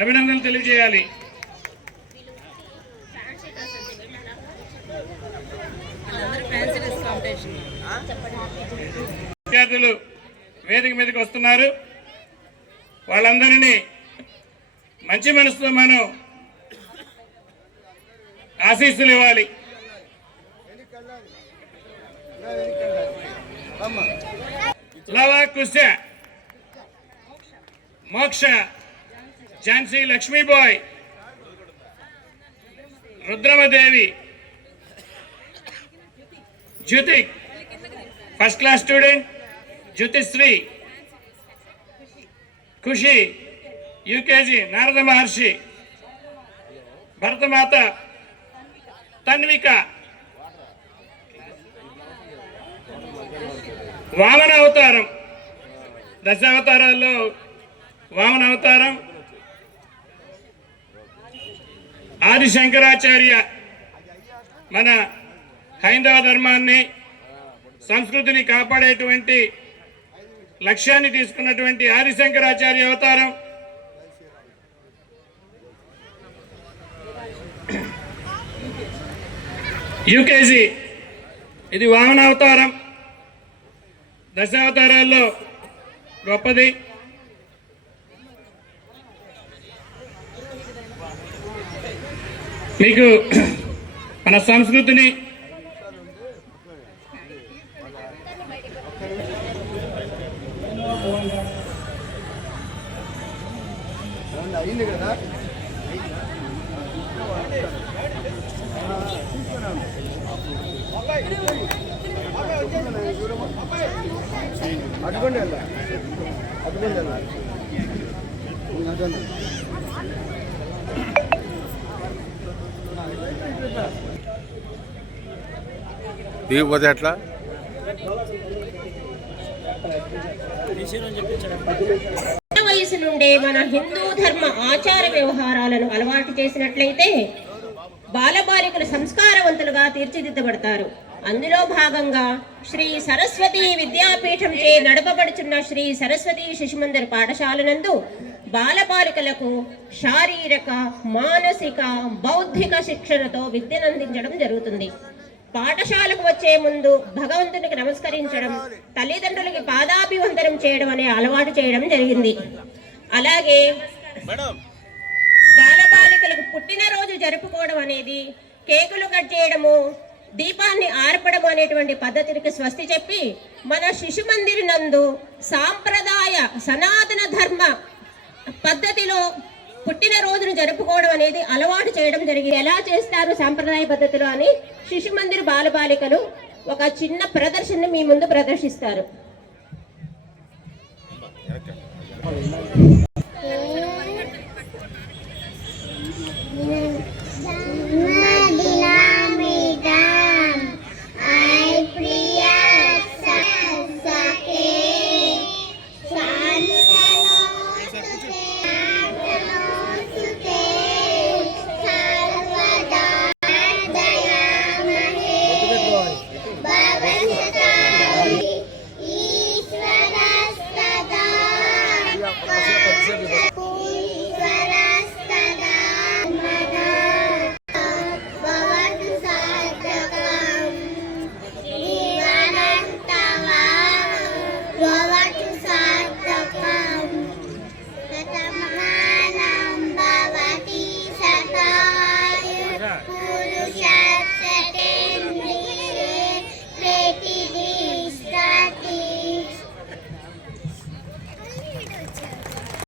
అభినందనలు తెలియజేయాలి. విద్యార్థులు వేదిక మీదకి వస్తున్నారు. వాళ్ళందరినీ మంచి మనసుతో మనం ఆశీస్సులు ఇవ్వాలి. లవ కుశ మోక్ష ఝాన్సీ లక్ష్మీబాయ్ రుద్రమదేవి జ్యోతి ఫస్ట్ క్లాస్ స్టూడెంట్ జ్యోతిశ్రీ ఖుషి యూకేజీ నారద మహర్షి భరతమాత తన్విక వామన అవతారం దశావతారాల్లో వామన అవతారం ఆది శంకరాచార్య మన హైందవ ధర్మాన్ని సంస్కృతిని కాపాడేటువంటి లక్ష్యాన్ని తీసుకున్నటువంటి ఆది శంకరాచార్య అవతారం యూకేజీ ఇది వామన అవతారం దశావతారాల్లో గొప్పది. మీకు మన సంస్కృతిని అయింది కదా అటుకోండి దిగిపోతే ఎట్లా వయసు నుండే మన హిందూ ధర్మ ఆచార వ్యవహారాలను అలవాటు చేసినట్లయితే బాలబాలికలు సంస్కారవంతులుగా తీర్చిదిద్దబడతారు. అందులో భాగంగా శ్రీ సరస్వతి విద్యాపీఠం చే నడపబడుచున్న శ్రీ సరస్వతి శిశుమందిర్ పాఠశాలనందు బాలబాలికలకు శారీరక మానసిక బౌద్ధిక శిక్షణతో విద్యనందించడం జరుగుతుంది. పాఠశాలకు వచ్చే ముందు భగవంతునికి నమస్కరించడం, తల్లిదండ్రులకి పాదాభివందనం చేయడం అనే అలవాటు చేయడం జరిగింది. అలాగే బాలబాలికలకు పుట్టినరోజు జరుపుకోవడం అనేది కేకులు కట్ చేయడము, దీపాన్ని ఆర్పడం అనేటువంటి పద్ధతికి స్వస్తి చెప్పి మన శిశు మందిర్ నందు సాంప్రదాయ సనాతన ధర్మ పద్ధతిలో పుట్టినరోజును జరుపుకోవడం అనేది అలవాటు చేయడం జరిగింది. ఎలా చేస్తారు సాంప్రదాయ పద్ధతిలో అని శిశు మందిర్ బాలబాలికలు ఒక చిన్న ప్రదర్శన మీ ముందు ప్రదర్శిస్తారు.